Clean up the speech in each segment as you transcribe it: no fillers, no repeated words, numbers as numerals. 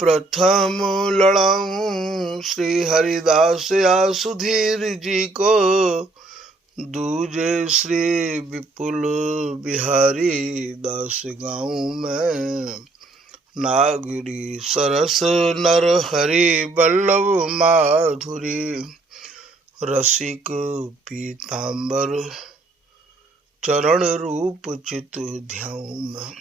प्रथम लड़ाऊं श्री हरिदास या सुधीर जी को, दूजे श्री विपुल बिहारी दास गाऊं मैं। नागरी सरस नर हरि बल्लभ माधुरी, रसिक पीतांबर चरण रूप चित ध्याऊं मैं।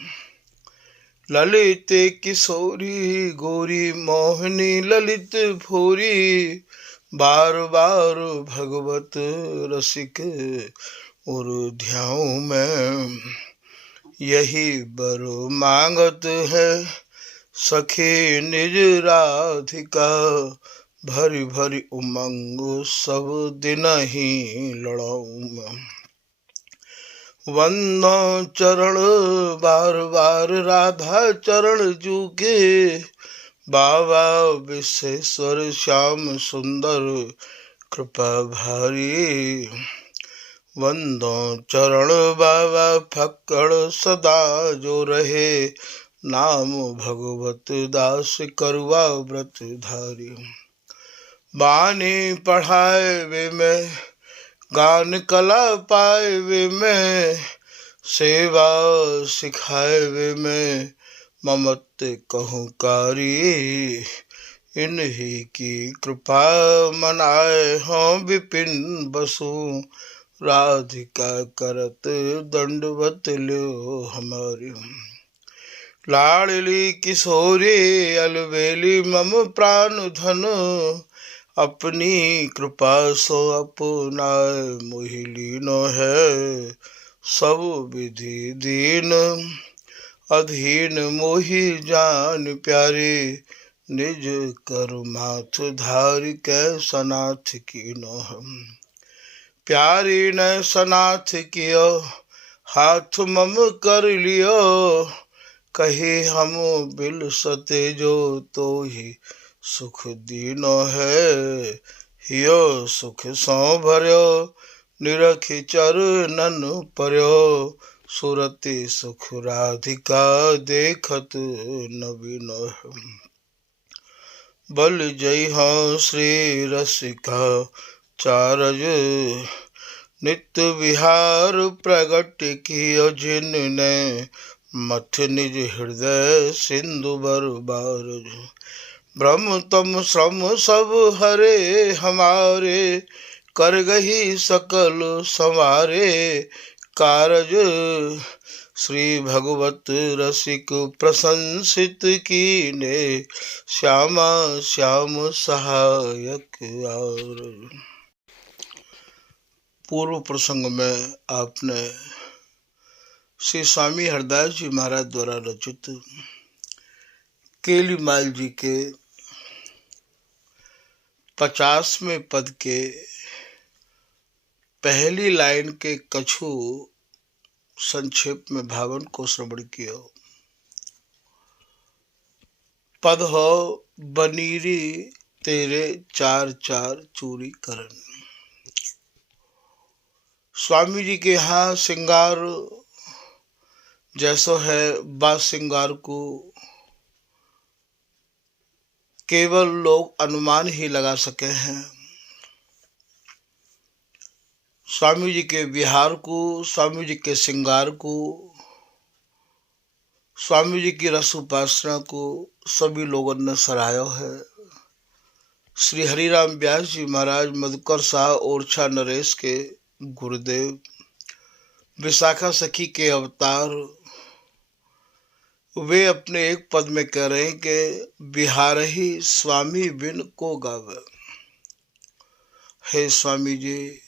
ललित किशोरी गोरी मोहनी ललित भोरी, बार बार भगवत रसिक और ध्याऊं मैं। यही बर मांगत है सखी निज राधिका, भरी भरी उमंग सब दिन ही लड़ाऊं मैं। वंदो चरण बार बार राधा चरण जूके, बाबा विश्वेश्वर श्याम सुंदर कृपा भारी। वंदो चरण बाबा फक्कड़ सदा जो रहे, नाम भगवत दास करुआ व्रत धारी। बानी पढ़ाए वे में गान कला पाए वे में, सेवा सिखाए वे में ममत कहूँ कारी। इन्हीं की कृपा मनाए हों विपिन बसु, राधिका करत दंडवत लो हमारी। लाडली किशोरी अलबेली मम प्राण धन, अपनी कृपा सो अपनाए मोहि लीनो है। सब विधि दीन अधीन मोहि जान प्यारे, निज कर माथ धारि कै सनाथ कीनो हम। प्यारी न सनाथ कियो हाथ मम कर लियो, कही हम बिल सते जो तो ही सुख दीनो है। हियो सुख सौ भर्यो निरखि चरणन पर्यो, सुरति सुख राधिका देखत नवीनो है। बल जय हो श्री रसिका चारज, नित्य विहार प्रगट कियो जिनने, मथ निज हृदय सिंधु बर बारज। ब्रह्म तम श्रम सब हरे हमारे, कर गही सकल संवारे कारज। श्री भगवत रसिक प्रशंसित कीने, श्यामा श्याम सहायक आर। पूर्व प्रसंग में आपने श्री स्वामी हरदास जी महाराज द्वारा रचित केलीमाल जी के 50वें पद के पहली लाइन के कछु संक्षेप में भावन को श्रवण किया। पद हो बनीरी तेरे चार चार चूरी करन। स्वामी जी के यहाँ श्रृंगार जैसो है, बा श्रृंगार को केवल लोग अनुमान ही लगा सके हैं। स्वामी जी के विहार को, स्वामी जी के श्रृंगार को, स्वामी जी की रस उपासना को सभी लोगों ने सराहा है। श्री हरिराम व्यास जी महाराज, मधुकर शाह, ओरछा नरेश के गुरुदेव, विशाखा सखी के अवतार, वे अपने एक पद में कह रहे हैं कि बिहार ही स्वामी बिन को गावे। हे स्वामी जी,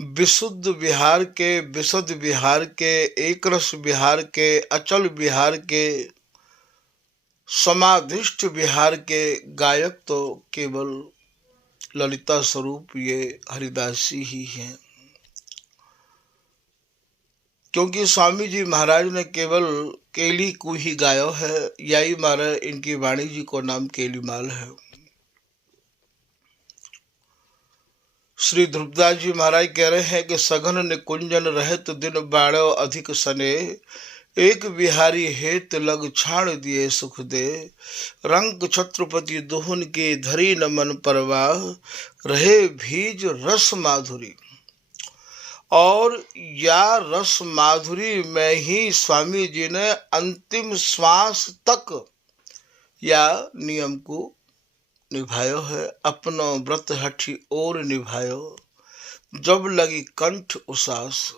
विशुद्ध विहार के, विशुद्ध विहार के, एक रस विहार के, अचल विहार के, समाधिष्ठ विहार के गायक तो केवल ललिता स्वरूप ये हरिदासी ही हैं। क्योंकि स्वामी जी महाराज ने केवल केली को ही गायो है, यही मारे इनकी वाणी जी को नाम केलीमाल है। श्री ध्रुवदास जी महाराज कह रहे हैं कि सघन निकुंजन रहत दिन बाड़ो अधिक सने, एक बिहारी हेत लग छाड़ दिए सुख दे, रंग छत्रपति दोहन के धरी न मन परवाह, रहे भीज रस माधुरी। और या रस माधुरी में ही स्वामी जी ने अंतिम श्वास तक या नियम को निभायो है। अपनो व्रत हठी और निभायो, जब लगी कंठ उसास।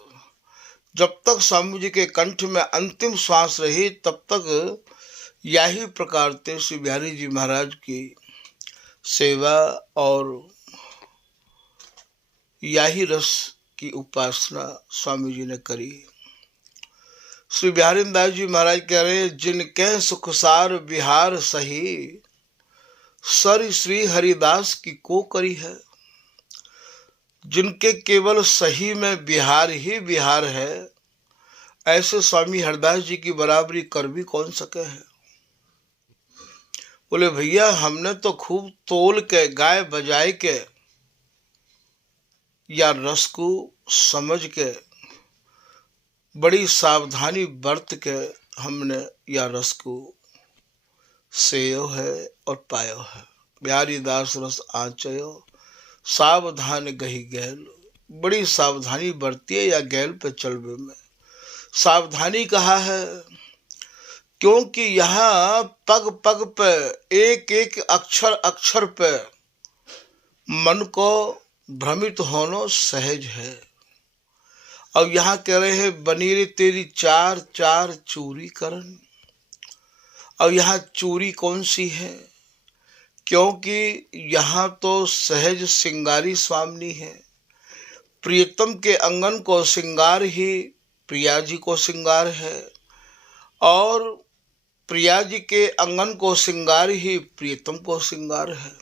जब तक स्वामी जी के कंठ में अंतिम श्वास रही तब तक यही प्रकार से श्री बिहारी जी महाराज की सेवा और यही रस की उपासना स्वामी जी ने करी। श्री बिहारी दास जी महाराज कह रहे, जिनके सुखसार बिहार सही, सर श्री हरिदास की को करी है। जिनके केवल सही में बिहार ही बिहार है, ऐसे स्वामी हरदास जी की बराबरी कर भी कौन सके है। बोले भैया, हमने तो खूब तोल के गाय बजाए के या रस को समझ के बड़ी सावधानी बरत के हमने या रस को सेयो है और पायो है। बिहारी दास रस आचयो, सावधान गही गैल। बड़ी सावधानी बरती है या गैल पे चलवे में। सावधानी कहा है क्योंकि यहाँ पग पग पे, एक एक अक्षर अक्षर पे मन को भ्रमित होना सहज है। अब यहाँ कह रहे हैं, बनी रे तेरी चार चार चूरी करन। अब यहाँ चूरी कौन सी है? क्योंकि यहाँ तो सहज सिंगारी स्वामी है। प्रियतम के अंगन को सिंगार ही प्रिया जी को सिंगार है, और प्रिया जी के अंगन को सिंगार ही प्रियतम को सिंगार है।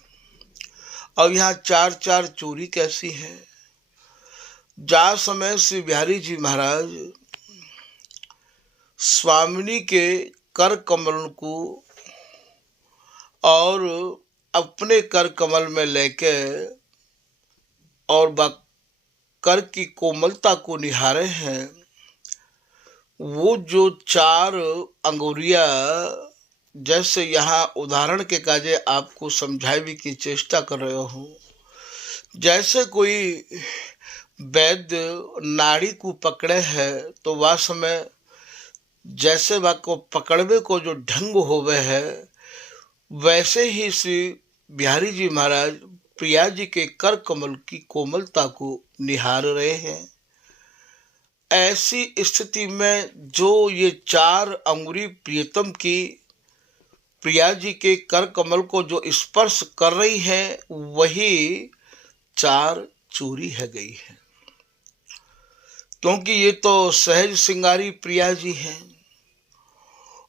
अब यहाँ चार चार चूरी कैसी है? जा समय श्री बिहारी जी महाराज स्वामिनी के कर कमल को और अपने कर कमल में लेके और कर की कोमलता को निहारे हैं, वो जो चार अंगुरिया, जैसे यहाँ उदाहरण के काजे आपको समझाने की चेष्टा कर रहे हूँ। जैसे कोई वैद्य नाड़ी को पकड़े है तो वह समय जैसे वह को पकड़वे को जो ढंग होवे है, वैसे ही श्री बिहारी जी महाराज प्रिया जी के कर कमल की कोमलता को निहार रहे हैं। ऐसी स्थिति में जो ये चार अंगुरी प्रियतम की प्रिया जी के कर कमल को जो स्पर्श कर रही है, वही चार चूरी है गई है। क्योंकि ये तो सहज सिंगारी प्रिया जी हैं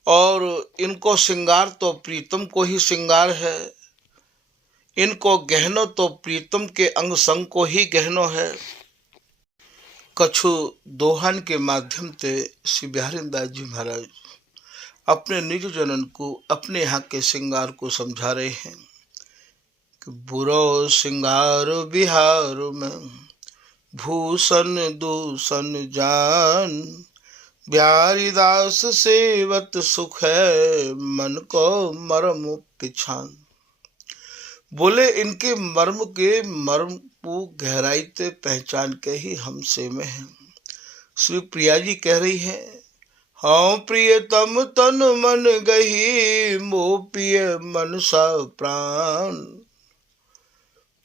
और इनको सिंगार तो प्रीतम को ही सिंगार है। इनको गहनो तो प्रीतम के अंग संग को ही गहनो है। कछु दोहन के माध्यम से श्री बिहारी दास जी महाराज अपने निज जनन को, अपने यहाँ के सिंगार को समझा रहे हैं कि बुरो सिंगार बिहार में भूषण दूषण जान, बिहारी दास सेवत सुख है मन को मर्म पिछान। बोले इनके मर्म को गहराई से पहचान के ही हमसे में है। श्री प्रिया जी कह रही है, हाँ प्रियतम तन मन गही, मोह पिय मन सा प्राण,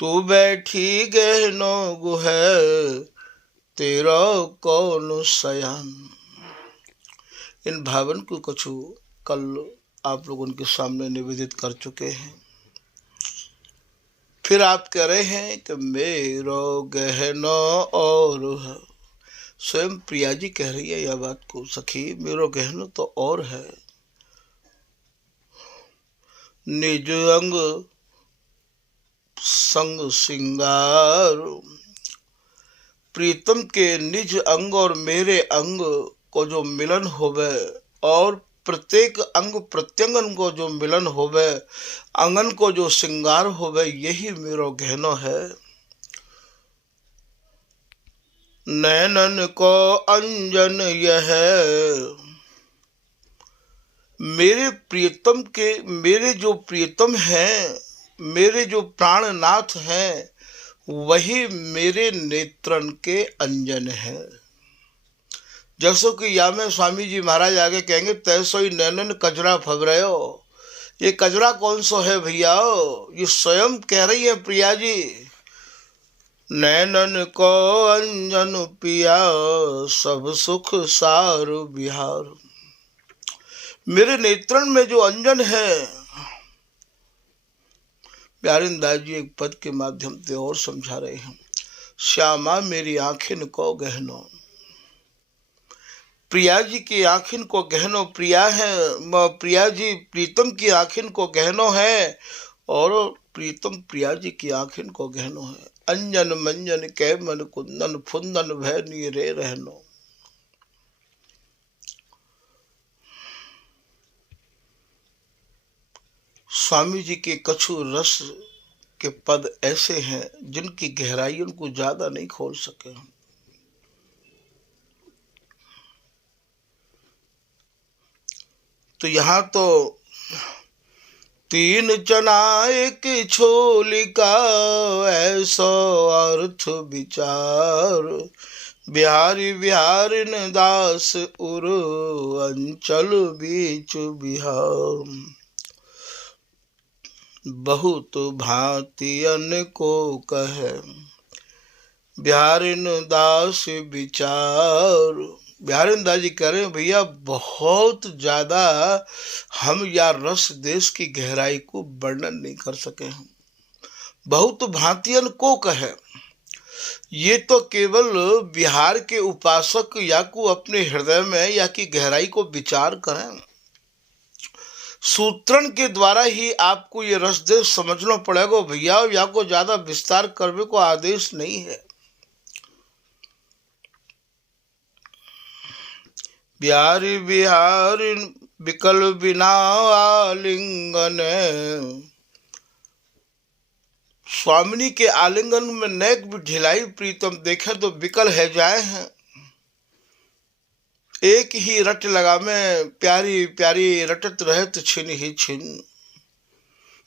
तू बैठी गहनो गुहे, तेरा कौन सयान। इन भावन को कछु कल आप लोगों के सामने निवेदित कर चुके हैं। फिर आप कह रहे हैं कि मेरो गहनो और है। स्वयं प्रिया जी कह रही है यह बात को, सखी मेरो गहनो तो और है। निज अंग संग सिंगार, प्रीतम के निज अंग और मेरे अंग को जो मिलन होवे, और प्रत्येक अंग प्रत्यंगन को जो मिलन होवे, अंगन को जो श्रृंगार होवे, यही मेरो गहनो है। नैनन को अंजन यह मेरे जो प्रियतम हैं, मेरे जो प्राणनाथ हैं, वही मेरे नेत्रन के अंजन है। जैसो कि या में स्वामी जी महाराज आगे कहेंगे, तैसो ही नैनन कजरा फबरयो। ये कजरा कौन सो है भैया? ये स्वयं कह रही है प्रिया जी, नैनन को अंजन पिया सब सुख सार बिहार। मेरे नेत्रन में जो अंजन है, प्यारेदास जी एक पद के माध्यम से और समझा रहे हैं, श्यामा मेरी आंखिन को गहनो। प्रिया जी की आंखिन को गहनो, प्रिया जी प्रीतम की आंखिन को गहनो है, और प्रीतम प्रिया जी की आंखिन को गहनो है। अंजन मंजन कै मन कुंदन फुंदन भय नीरे रहनो। स्वामी जी के कछु रस के पद ऐसे हैं जिनकी गहराई उनको ज्यादा नहीं खोल सके हम। तो यहाँ तो तीन चना एक छोलिका ऐसो अर्थ विचार, बिहारी बिहारी न दास उर अंचल बीच बिहार। बहुत भांतियन को कहे बिहारिन दास विचार। बिहारिन दास जी कह रहे हैं, भैया बहुत ज्यादा हम या रस देश की गहराई को वर्णन नहीं कर सके हम। बहुत भांतियन को कहे, ये तो केवल बिहार के उपासक या को अपने हृदय में या की गहराई को विचार करें। सूत्रण के द्वारा ही आपको ये रसदेश समझना पड़ेगा भैया, या को ज्यादा विस्तार करने को आदेश नहीं है। बिहारी बिहारी विकल बिना आलिंगन। स्वामिनी के आलिंगन में नेक भी ढिलाई प्रीतम देखे तो विकल है जाए हैं। एक ही रट लगा में प्यारी प्यारी रटत रहत छिन ही छिन,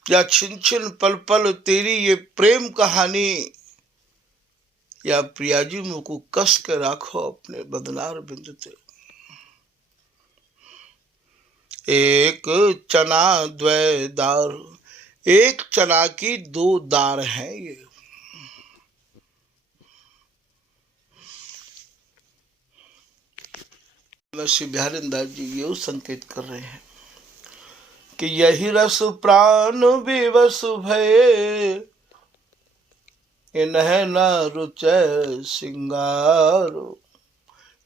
या छिन छिन पल पल तेरी ये प्रेम कहानी, या प्रिया जी मुझको कस के राखो अपने बदनार बिंदते। एक चना द्वय दार, एक चना की दो दार हैं ये। श्री बिहारिन दास जी ये संकेत कर रहे हैं कि यही रस प्राण विवश भये, इन्हें न रुचय सिंगार।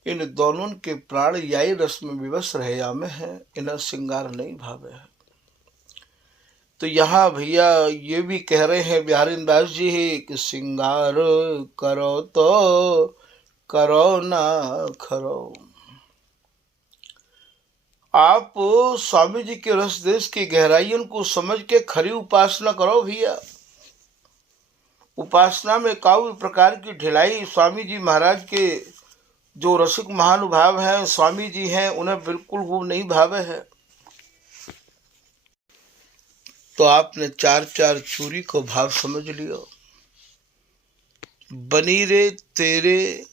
इन दोनों के प्राण यही रस में विवश रहे या में है, इन्हें सिंगार नहीं भावे है। तो यहाँ भैया ये भी कह रहे हैं बिहारिन दास जी कि सिंगार करो तो करो ना खरो। आप स्वामी जी के रस देश की गहराइयों को समझ के खरी उपासना करो भैया। उपासना में काव्य प्रकार की ढिलाई स्वामी जी महाराज के जो रसिक महानुभाव हैं, स्वामी जी हैं, उन्हें बिल्कुल वो नहीं भावे है। तो आपने चार चार चूरी को भाव समझ लियो। बनी रे तेरे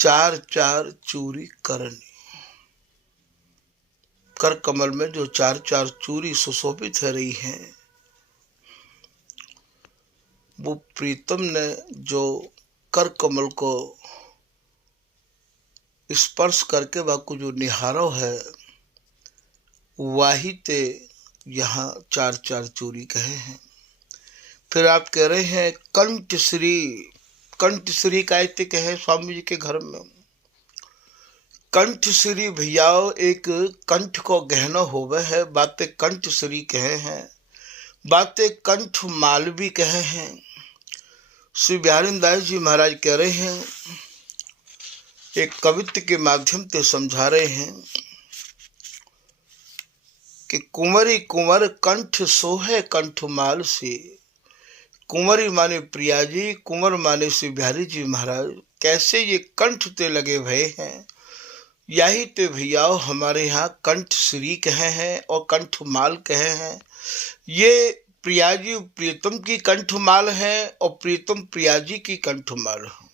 चार चार चूरी करनी। कर कमल में जो चार चार चूरी सुशोभित है रही हैं, वो प्रीतम ने जो कर कमल को स्पर्श करके वाको जो निहारो है, वाही ते यहाँ चार चार चूरी कहे हैं। फिर आप कह रहे हैं कंठश्री। कंठश्री का ऐतिक है स्वामी जी के घर में। कंठश्री भैया एक कंठ को गहना होवे है, बातें कंठश्री कहे हैं, बातें कंठ माल भी कहे हैं। श्री बिहारिन दास जी महाराज कह रहे हैं, एक कवित्व के माध्यम से समझा रहे हैं कि कुंवरी कुंवर कंठ सोहे कंठ माल से। कुंवरी माने प्रिया जी, कुंवर माने श्री बिहारी जी महाराज। कैसे ये कंठ ते लगे भय हैं, यही ते भैया हमारे यहाँ कंठ श्री कहे हैं और कंठमाल कहे हैं। ये प्रिया जी प्रियतम की कंठमाल है और प्रियतम प्रिया जी की कंठमाल है।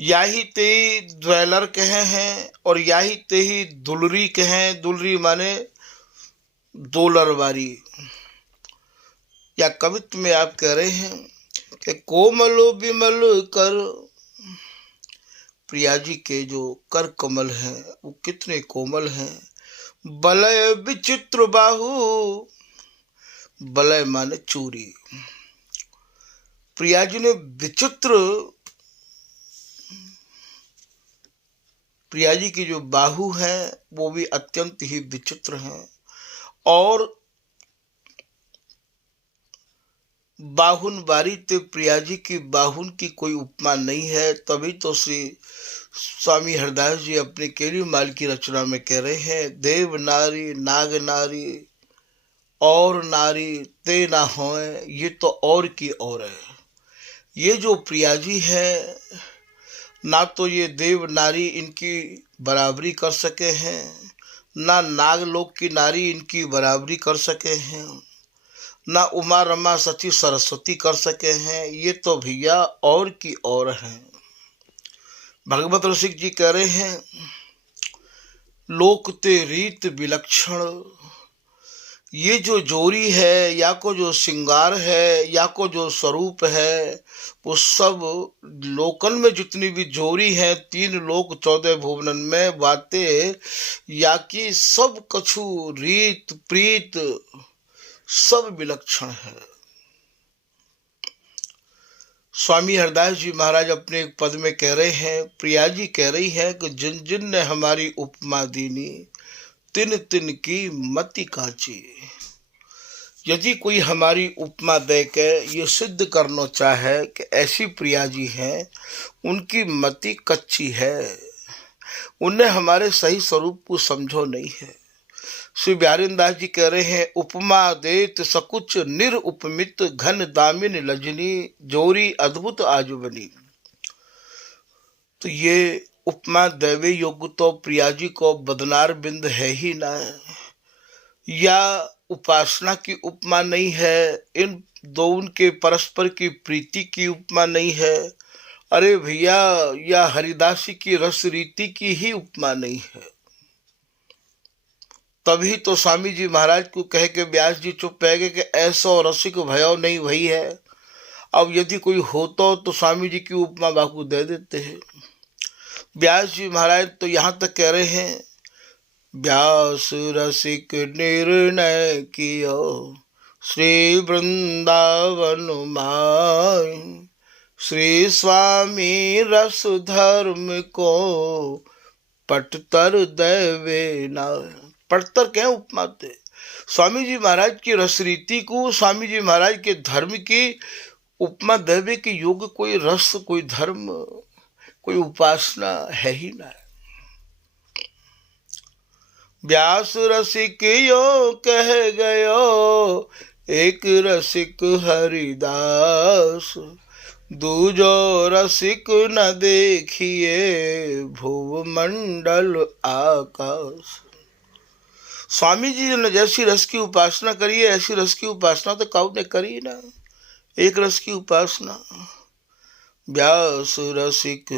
याही ते द्वेलर कहे हैं और याही ते ही दुलरी कहे। दुलरी माने दोलर वारी। या कवित्व में आप कह रहे हैं कि कोमलो विमल कर, प्रिया जी के जो कर कमल हैं वो कितने कोमल हैं। बलय विचित्र बाहु, बलय माने चूरी। प्रिया जी ने विचित्र, प्रिया जी की जो बाहु है वो भी अत्यंत ही विचित्र हैं। और बाहुन बारी ते प्रिया जी की बाहुन की कोई उपमा नहीं है। तभी तो श्री स्वामी हरदास जी अपने केली माल की रचना में कह रहे हैं, देव नारी नाग नारी और नारी ते ना होए, ये तो और की और है। ये जो प्रिया जी है ना तो ये देव नारी इनकी बराबरी कर सके हैं, ना नागलोक की नारी इनकी बराबरी कर सके हैं, ना उमा रमा सती सरस्वती कर सके हैं। ये तो भैया और की और हैं। भगवत रसिक जी कह रहे हैं, लोक ते रीत विलक्षण। ये जो जोरी है या को जो श्रृंगार है या को जो स्वरूप है वो सब लोकन में जितनी भी जोरी है, 3 लोक 14 भुवनन में बातें या की सब कछु रीत प्रीत सब विलक्षण है। स्वामी हरदास जी महाराज अपने एक पद में कह रहे हैं, प्रिया जी कह रही है कि जिन जिन ने हमारी उपमा दीनी तिन तिन की मति काची। यदि कोई हमारी उपमा दे के ये सिद्ध करना चाहे कि ऐसी प्रिया जी हैं, उनकी मति कच्ची है, उन्हें हमारे सही स्वरूप को समझो नहीं है। श्री बिहारीन दास जी कह रहे हैं, उपमा देत सकुच निर उपमित घन दामिन लजनी जोरी अद्भुत आजुबनी। तो ये उपमा दैवे योग्य तो प्रिया जी को बदनार बिंद है ही ना, या उपासना की उपमा नहीं है, इन दो उनके परस्पर की प्रीति की उपमा नहीं है। अरे भैया या हरिदासी की रस रीति की ही उपमा नहीं है। तभी तो स्वामी जी महाराज को कह के व्यास जी चुप रह गए कि ऐसो रसिक भयो नहीं वही है। अब यदि कोई होता तो स्वामी जी की उपमा बाकू दे देते हैं। व्यास जी महाराज तो यहाँ तक कह रहे हैं, व्यास रसिक निर्णय कियो श्री वृंदावन माय, श्री स्वामी रस धर्म को पटतर दैवे नाय। पटतर क्या उपमा थे? स्वामी जी महाराज की रस रीति को, स्वामी जी महाराज के धर्म की उपमा देवे के योग कोई रस, कोई धर्म, कोई उपासना है ही ना। व्यास रसिक यो कह गयो एक रसिक हरिदास, दूजो रसिक न देखिए भुवमंडल आकाश। स्वामी जी ने जैसी रस की उपासना करी है ऐसी रस की उपासना तो काऊ ने करी ना, एक रस की उपासना। व्यास रसिक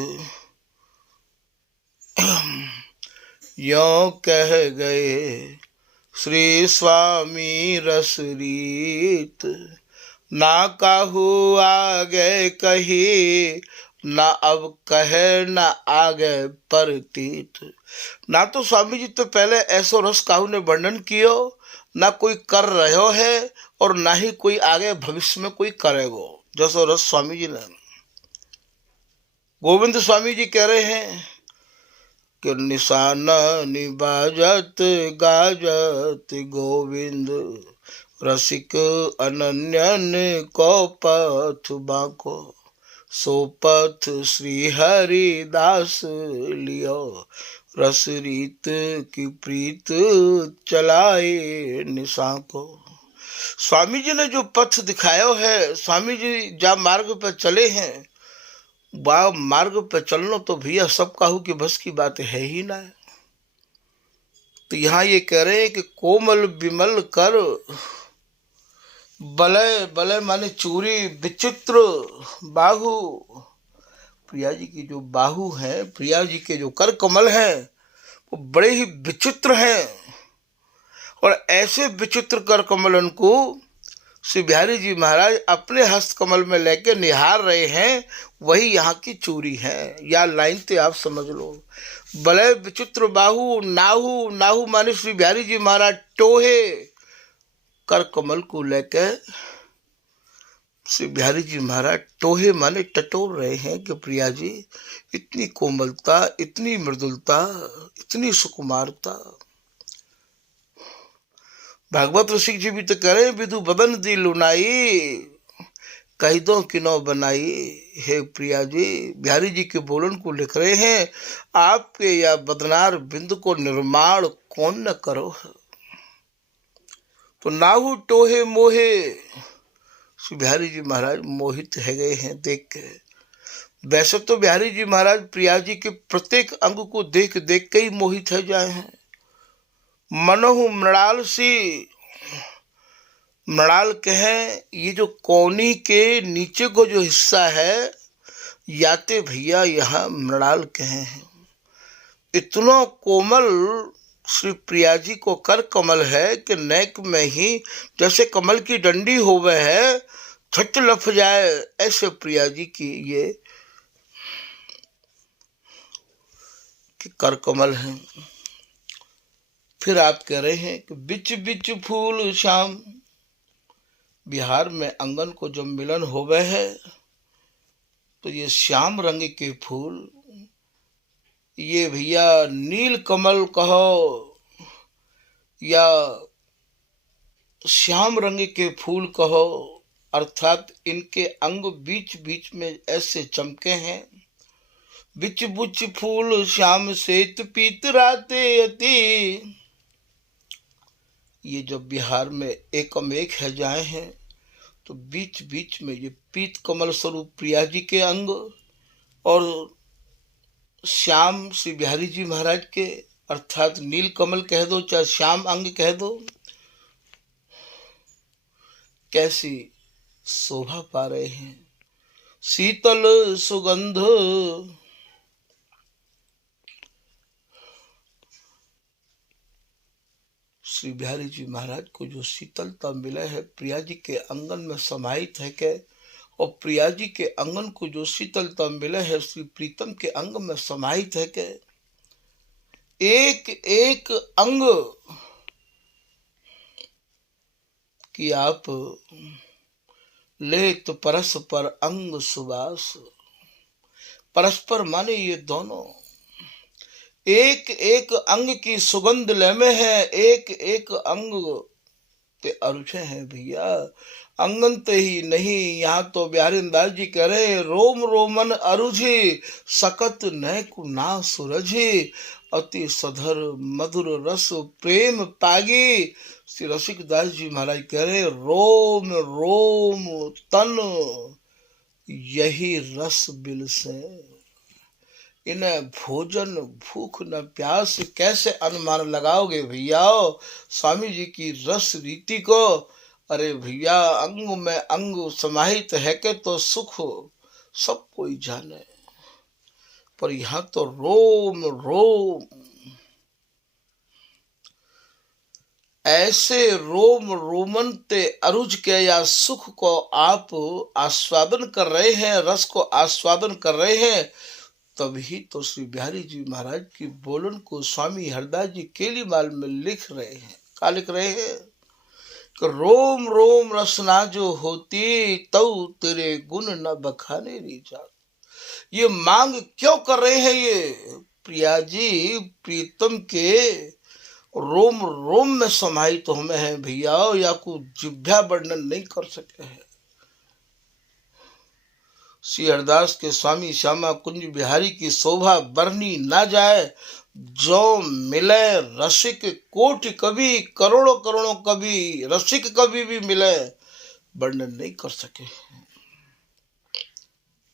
यों कह गए श्री स्वामी रस रीत, ना काहू आगे कही ना अब कहे ना आगे परतीत। ना तो स्वामी जी तो पहले ऐसो रस काहू ने वर्णन कियो, ना कोई कर रहो है और ना ही कोई आगे भविष्य में कोई करेगो जैसो रस स्वामी जी ने। गोविंद स्वामी जी कह रहे हैं कि निशाना निबाजत गाजत गोविंद, रसिक अनन्यन को पथ बाको, सो पथ श्री हरिदास लियो, रस रीत की प्रीत चलाए निशा को। स्वामी जी ने जो पथ दिखाया है, स्वामी जी जहाँ मार्ग पर चले हैं वाह मार्ग पे चलना तो भैया सब काहू की बस की बात है ही ना। तो यहाँ ये कह रहे हैं कि कोमल विमल कर बलय, बलय माने चूरी, विचित्र बाहु, प्रिया जी की जो बाहु है, प्रिया जी के जो कर कमल हैं वो बड़े ही विचित्र हैं। और ऐसे विचित्र कर कमलन को श्री बिहारी जी महाराज अपने हस्त कमल में लेके निहार रहे हैं, वही यहाँ की चूरी है। या लाइन तो आप समझ लो, बलय विचित्र बाहु, नाहु, नाहु माने श्री बिहारी जी महाराज टोहे कर कमल को लेके, श्री बिहारी जी महाराज टोहे माने टटोर रहे हैं कि प्रिया जी इतनी कोमलता, इतनी मृदुलता, इतनी सुकुमारता। भागवत रसिक जी भी तो कह रहे हैं, विदु बदन दी लुनाई कही दो किनो बनाई। हे प्रिया जी, बिहारी जी के बोलन को लिख रहे हैं, आपके या बदनार बिंदु को निर्माण कौन न करो। तो नाहु टोहे मोहे, श्री बिहारी जी महाराज मोहित है गए हैं देख के। वैसे तो बिहारी जी महाराज प्रिया जी के प्रत्येक अंग को देख देख के ही मोहित है जाए हैं। मनोहु मृणाल सी, मृणाल कहें ये जो कोनी के नीचे को जो हिस्सा है, याते भैया यहाँ मृणाल कहें हैं। इतना कोमल श्री प्रिया जी को कर कमल है कि नेक में ही जैसे कमल की डंडी होवे है, छट लफ जाए, ऐसे प्रिया जी की ये कि कर कमल है। फिर आप कह रहे हैं कि बिच बिच फूल श्याम, बिहार में अंगन को जब मिलन होवे है तो ये श्याम रंग के फूल, ये भैया नील कमल कहो या श्याम रंग के फूल कहो, अर्थात इनके अंग बीच बीच में ऐसे चमके हैं। बिच बुच फूल श्याम सेत पीत राते अति, ये जब बिहार में एकम एक है जाए हैं तो बीच बीच में ये पीत कमल स्वरूप प्रिया जी के अंग और श्याम श्री बिहारी जी महाराज के, अर्थात नील कमल कह दो चाहे श्याम अंग कह दो, कैसी शोभा पा रहे हैं। शीतल सुगंध, श्री बिहारी जी महाराज को जो शीतलता मिला है प्रिया जी के अंगन में समाहित है के, और प्रिया जी के अंगन को जो शीतलता मिला है श्री प्रीतम के अंग में समाहित है के। एक एक अंग की आप ले तो परस्पर अंग सुबास, परस्पर माने ये दोनों एक एक अंग की सुगंध लेमे है, एक एक अंग ते अरुचे हैं भैया। अंगन ते ही नहीं, यहाँ तो बिहारी दास जी कह रहे रोम रोमन अरुझी, सकत नैकु ना सूरझी, अति सधर मधुर रस प्रेम पागी। श्री रसिक दास जी महाराज कह रहे रोम रोम तन यही रस बिल से, इन्हें भोजन भूख न प्यास कैसे अनुमान लगाओगे भैया स्वामी जी की रस रीति को। अरे भैया अंग में अंग समाहित है के तो सुख सब कोई जाने, पर यहाँ तो रोम रोम ऐसे रोम रोमन ते अरुज के या सुख को आप आस्वादन कर रहे हैं, रस को आस्वादन कर रहे हैं। तभी तो श्री बिहारी जी महाराज की बोलन को स्वामी हरदास जी केलीमाल में लिख रहे हैं। क्या लिख रहे हैं कि रोम रोम रसना जो होती तऊ तेरे गुण न बखाने री जात। ये मांग क्यों कर रहे हैं ये प्रिया जी प्रीतम के रोम रोम में समाहित तो हमें है भैया, या को जिभ्या वर्णन नहीं कर सके हैं। श्री हरदास के स्वामी श्यामा कुंज बिहारी की शोभा बरनी ना जाए, जो मिले रसिक कोटि कवि, करोड़ों करोड़ों कवि रसिक कवि भी मिले वर्णन नहीं कर सके।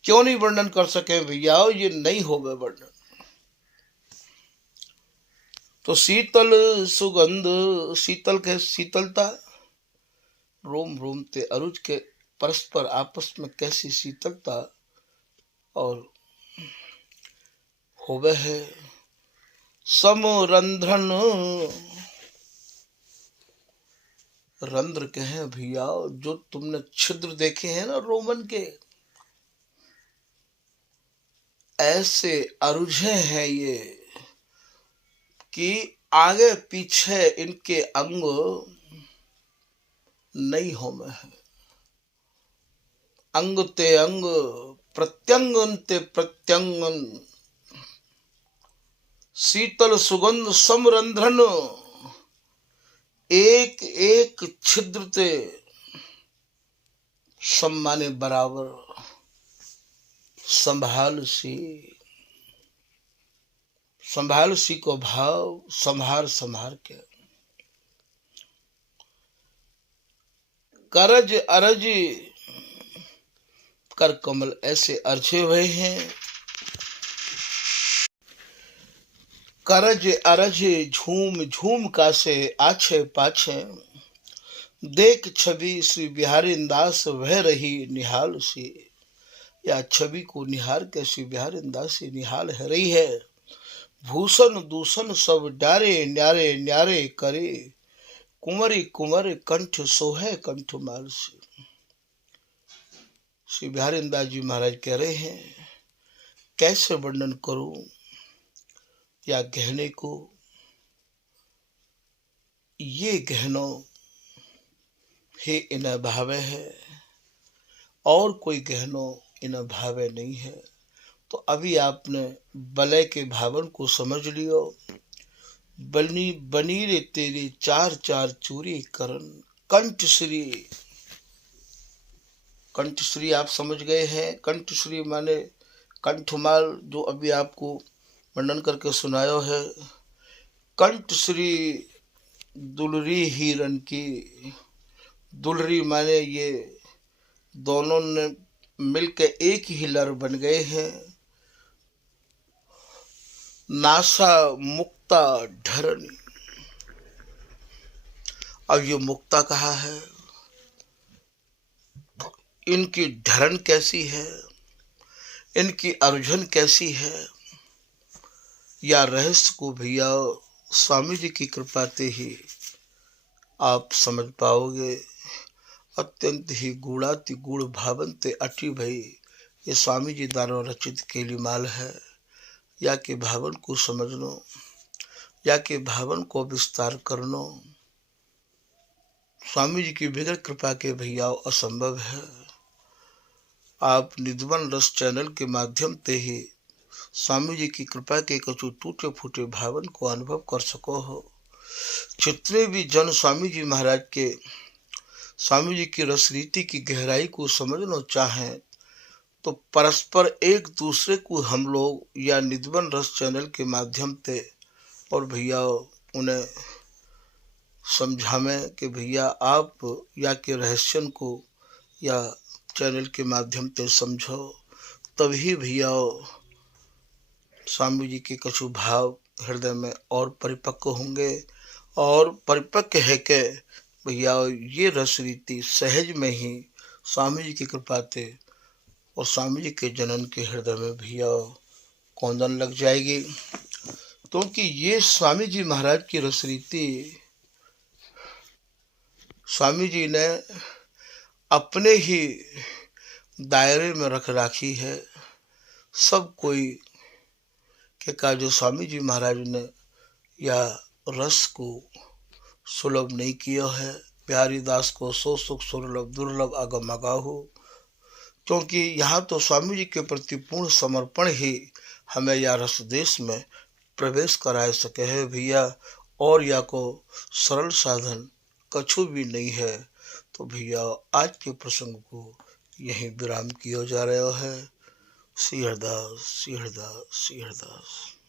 क्यों नहीं वर्णन कर सके भैया, ये नहीं हो गए वर्णन। तो शीतल सुगंध, शीतल के शीतलता, रोम रोम ते अरुज के परस्पर आपस में कैसी शीतलता और होवे है। समरंध्रन, रंध्र के हैं भैया, जो तुमने छिद्र देखे हैं ना रोमन के, ऐसे अरुझे हैं ये कि आगे पीछे इनके अंग नहीं होमे है। अंग ते अंग, प्रत्यंगन ते प्रत्यंगन, शीतल सुगंध समरंध्रन, एक एक छिद्र ते सम्माने बराबर संभाल सी, संभाल सी को भाव संभार संभार के। करज अरज, कर कमल ऐसे अर्चे हुए हैं। करज अरज झूम झूम का से आछे पाछे, देख छवि श्री बिहारी दास वह रही निहाल सी। या छवि को निहार के श्री बिहारी दास से निहाल है रही है। भूषण दूषण सब डारे न्यारे न्यारे करे, कुंवरी कुंवर कंठ सोहे कंठ माल से। श्री बिहारी दास जी महाराज कह रहे हैं, कैसे वर्णन करूं या गहने को, ये गहनो ही इन भावे है और कोई गहनो इन भावे नहीं है। तो अभी आपने बलय के भावन को समझ लियो। बनी बनी रे तेरी चार चार चूरी करन, कंठश्री, कंठश्री आप समझ गए हैं। कंठश्री माने कंठमाल, जो अभी आपको वर्णन करके सुनायो है। कंठश्री दुलरी हिरन की, दुलरी माने ये दोनों ने मिलकर एक ही लर बन गए हैं। नासा मुक्ता ढरनी, अब ये मुक्ता कहा है, इनकी ढरन कैसी है, इनकी अर्जुन कैसी है, या रहस्य को भैया स्वामी जी की कृपा से ही आप समझ पाओगे। अत्यंत ही गूढ़ाति गूढ़ भावनते अटी भई, ये स्वामी जी द्वारा रचित केलीमाल है। या के भावन को समझनो, या के भावन को विस्तार करनो स्वामी जी की बिगड़ कृपा के भैया असंभव है। आप निधवन रस चैनल के माध्यम से ही स्वामी जी की कृपा के कछु टूटे फूटे भावन को अनुभव कर सको हो। जितने भी जन स्वामी जी महाराज के, स्वामी जी की रस रीति की गहराई को समझना चाहें तो परस्पर एक दूसरे को हम लोग या निधवन रस चैनल के माध्यम से और भैया उन्हें समझावें कि भैया आप या के रहस्यन को या चैनल के माध्यम से समझो, तभी भैया स्वामी जी के कछु भाव हृदय में और परिपक्व होंगे। और परिपक्व है कि भैया ये रस रीति सहज में ही स्वामी जी की कृपा से और स्वामी जी के जनन के हृदय में भैया कौंदन लग जाएगी। क्योंकि ये स्वामी जी महाराज की रस रीति स्वामी जी ने अपने ही दायरे में रख राखी है। सब कोई के का जो स्वामी जी महाराज ने या रस को सुलभ नहीं किया है। प्यारी दास को सो सुख सुलभ दुर्लभ अगम अगाहु, क्योंकि यहाँ तो स्वामी जी के प्रति पूर्ण समर्पण ही हमें या रस देश में प्रवेश कराए सके है भैया। और या को सरल साधन कछु भी नहीं है। तो भैया आज के प्रसंग को यहीं विराम किया जा रहा है। श्री हरदास, श्री हरदास, श्री हरदास।